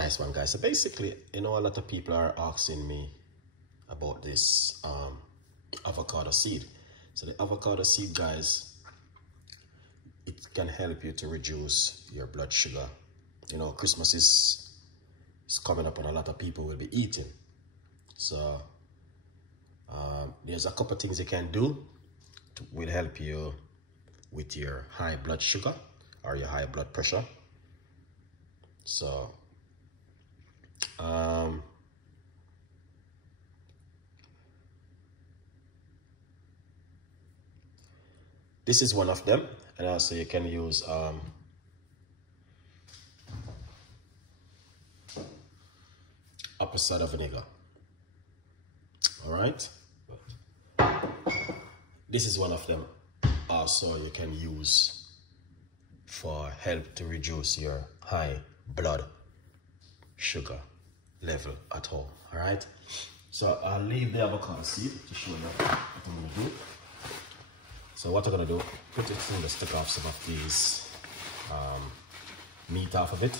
Nice one, guys. So basically, you know, a lot of people are asking me about this avocado seed. So the avocado seed, guys, it can help you to reduce your blood sugar. You know, Christmas is coming up and a lot of people will be eating. So there's a couple things you can do will help you with your high blood sugar or your high blood pressure. So this is one of them, and also you can use apple cider vinegar. All right, this is one of them also you can use for help to reduce your high blood sugar level at home. All right, so I'll leave the avocado seed to show you what I'm gonna do. So what I'm gonna do, put it in the stick off some of these meat off of it.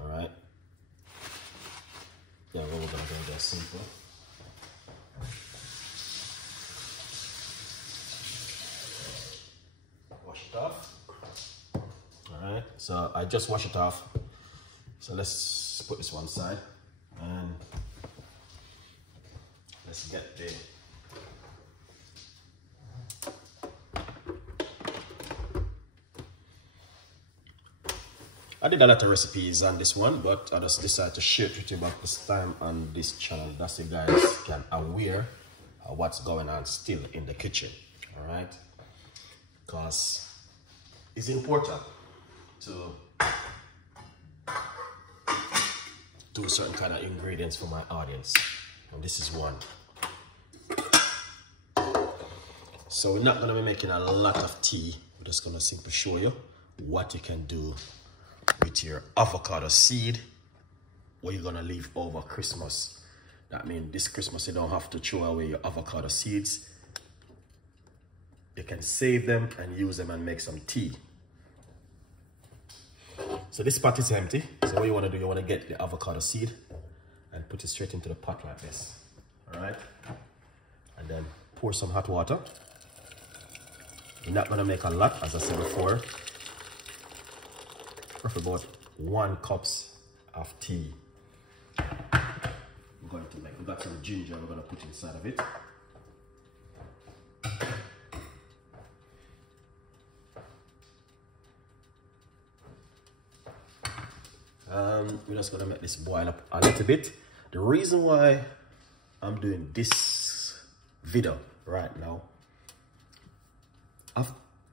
All right, yeah, what we're gonna do is simple. Wash it off. All right, so I just wash it off. So let's put this one side and let's get the I did a lot of recipes on this one, but I just decided to share it with you about this time on this channel. That's so you guys can aware of what's going on still in the kitchen. All right, because it's important to do certain kind of ingredients for my audience, and this is one. So we're not going to be making a lot of tea. We're just going to simply show you what you can do with your avocado seed, what you're going to leave over Christmas. That means this Christmas you don't have to throw away your avocado seeds. You can save them and use them and make some tea. So this pot is empty. So what you want to do, you want to get the avocado seed and put it straight into the pot like this. All right, and then pour some hot water. You're not going to make a lot, as I said before. Roughly about 1 cup of tea. We're going to make, we got some ginger we're going to put inside of it. We're just going to make this boil up a little bit. The reason why I'm doing this video right now,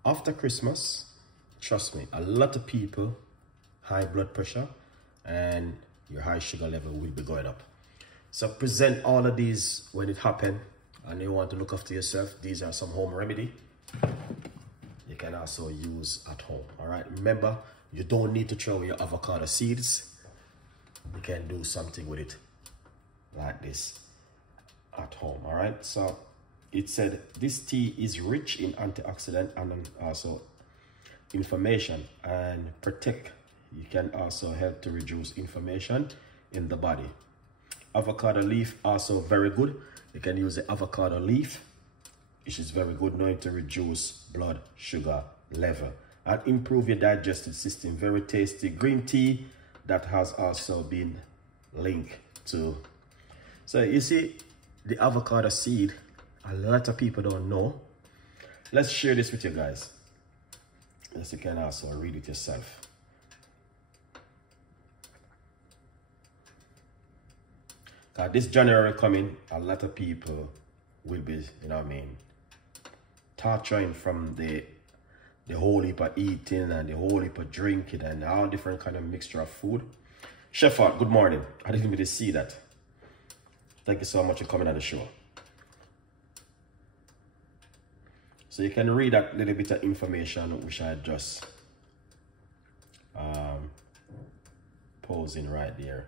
after Christmas, trust me, a lot of people, high blood pressure and your high sugar level will be going up. So present all of these when it happens and you want to look after yourself. These are some home remedy you can also use at home. All right, remember, you don't need to throw away your avocado seeds. You can do something with it like this at home. All right, so it said this tea is rich in antioxidant and also inflammation and protect. You can also help to reduce inflammation in the body. Avocado leaf also very good. You can use the avocado leaf, which is very good knowing to reduce blood sugar level and improve your digestive system. Very tasty green tea that has also been linked to. So you see the avocado seed, a lot of people don't know. Let's share this with you guys. Yes, you can also read it yourself. This January coming, a lot of people will be, you know what I mean, torturing from the whole heap of eating and the whole heap of drinking and all different kind of mixture of food. Chef, good morning. I didn't even see that. Thank you so much for coming on the show. So you can read that little bit of information which I just posing right there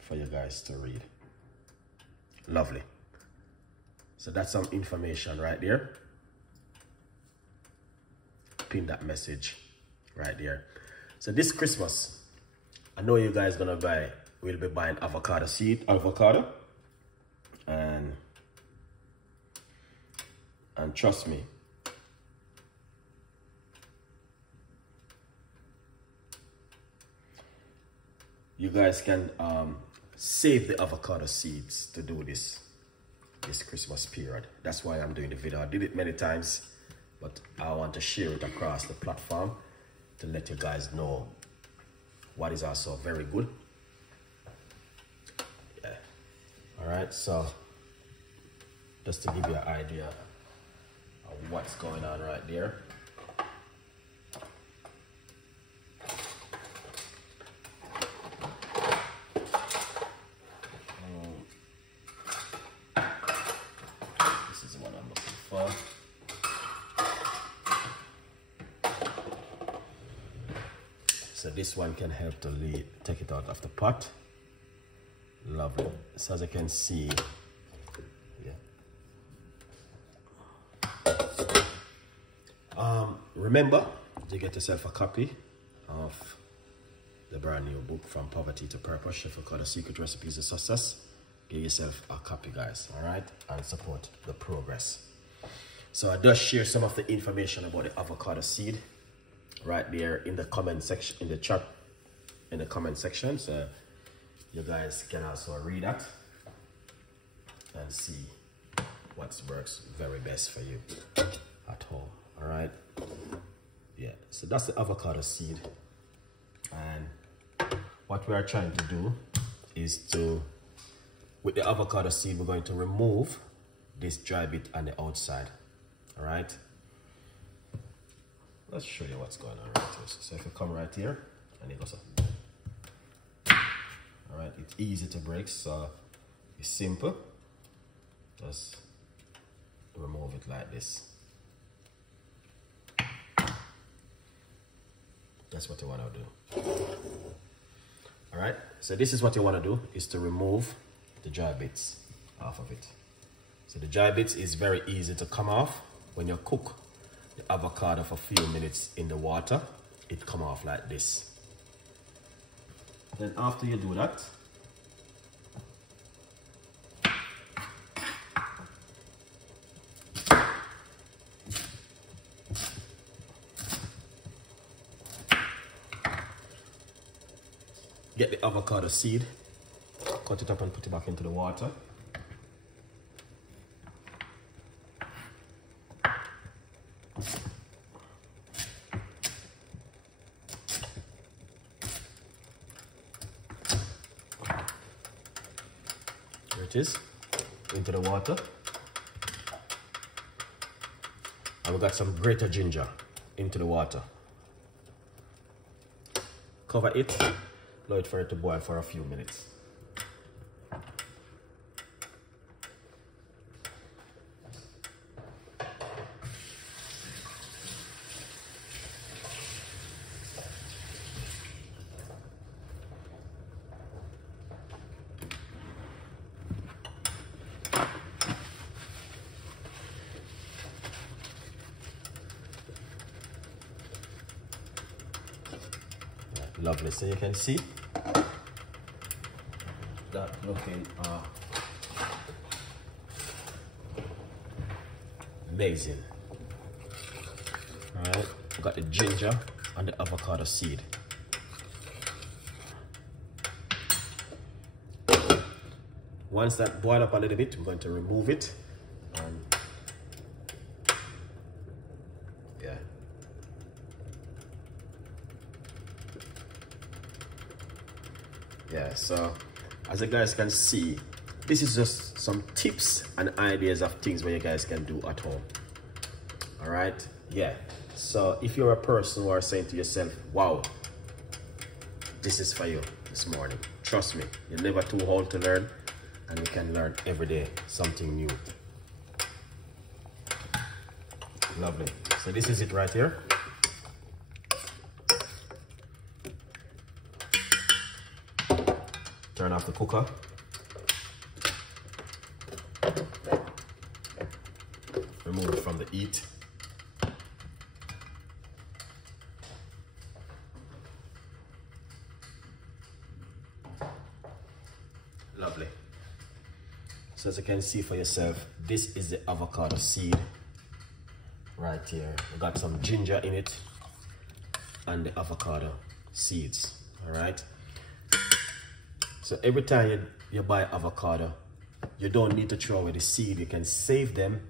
for you guys to read. Lovely. So that's some information right there. Pin that message right there. So this Christmas, I know you guys will be buying avocado, and trust me, you guys can save the avocado seeds to do this Christmas period. That's why I'm doing the video. I did it many times, but I want to share it across the platform to let you guys know what is also very good. Yeah. All right, so just to give you an idea of what's going on right there. This is what I'm looking for. So this one can help to take it out of the pot. Lovely. So as you can see, remember to get yourself a copy of the brand new book, From Poverty to Purpose, Chef Ricardo Secret Recipes of Success. Get yourself a copy, guys, all right, and support the progress. So I just share some of the information about the avocado seed right there in the comment section, in the chat, in the comment section, so you guys can also read that and see what works very best for you at home. All right, yeah, so that's the avocado seed, and what we are trying to do is to, with the avocado seed, we're going to remove this dry bit on the outside. All right, let's show you what's going on right here. So if you come right here and it goes up, all right, it's easy to break, so it's simple. Just remove it like this. That's what you want to do. All right, so this is what you want to do, is to remove the dry bits off of it. So the dry bits is very easy to come off. When you cook the avocado for a few minutes in the water, it come off like this. Then after you do that, get the avocado seed, cut it up and put it back into the water. Here it is, into the water. And we got some grated ginger into the water. Cover it, allow it for it to boil for a few minutes. Lovely, so you can see that looking amazing. All right, got the ginger and the avocado seed. Once that boil up a little bit, we're going to remove it. Yeah. Yeah, so as you guys can see, this is just some tips and ideas of things where you guys can do at home. All right, yeah. So if you're a person who are saying to yourself, wow, this is for you this morning, trust me, you're never too old to learn, and you can learn every day something new. Lovely. So this is it right here. Turn off the cooker. Remove it from the heat. So as you can see for yourself, this is the avocado seed right here. We got some ginger in it and the avocado seeds. All right. So every time you buy avocado, you don't need to throw away the seed. You can save them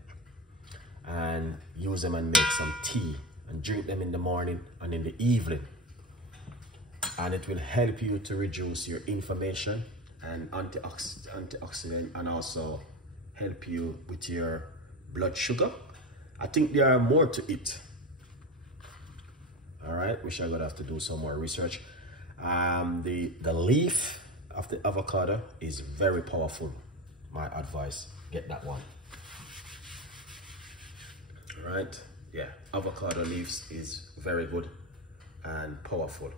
and use them and make some tea and drink them in the morning and in the evening. And it will help you to reduce your inflammation and antioxidant, and also help you with your blood sugar. I think there are more to it. All right, we shall have to do some more research. The leaf of the avocado is very powerful. My advice, get that one. All right, yeah, avocado leaves is very good and powerful.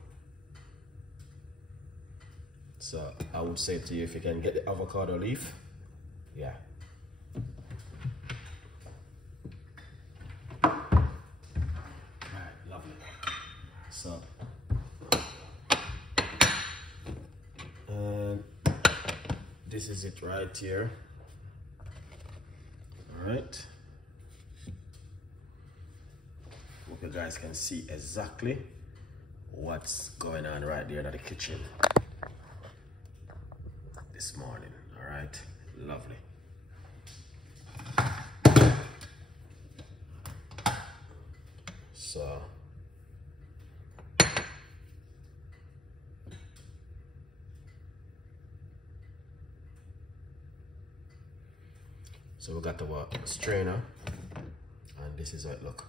So I would say to you, if you can get the avocado leaf, yeah. Right, lovely. So, and this is it right here. All right. Hope you guys can see exactly what's going on right there in the kitchen this morning. All right, lovely. So we got our strainer, and this is how it look.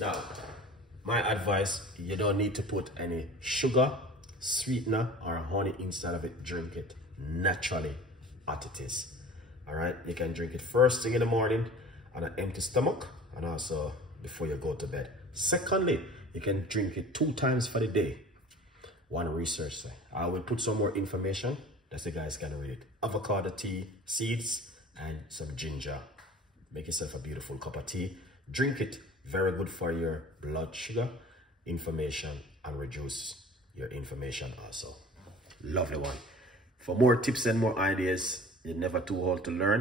Now, my advice, you don't need to put any sugar, sweetener, or honey inside of it. Drink it naturally as it is. All right, you can drink it first thing in the morning on an empty stomach, and also before you go to bed. Secondly, you can drink it 2 times for the day. One research say. I will put some more information that you guys can read it. Avocado tea, seeds, and some ginger. Make yourself a beautiful cup of tea. Drink it. Very good for your blood sugar, inflammation, and reduce your inflammation also. Lovely one. For more tips and more ideas, you're never too old to learn.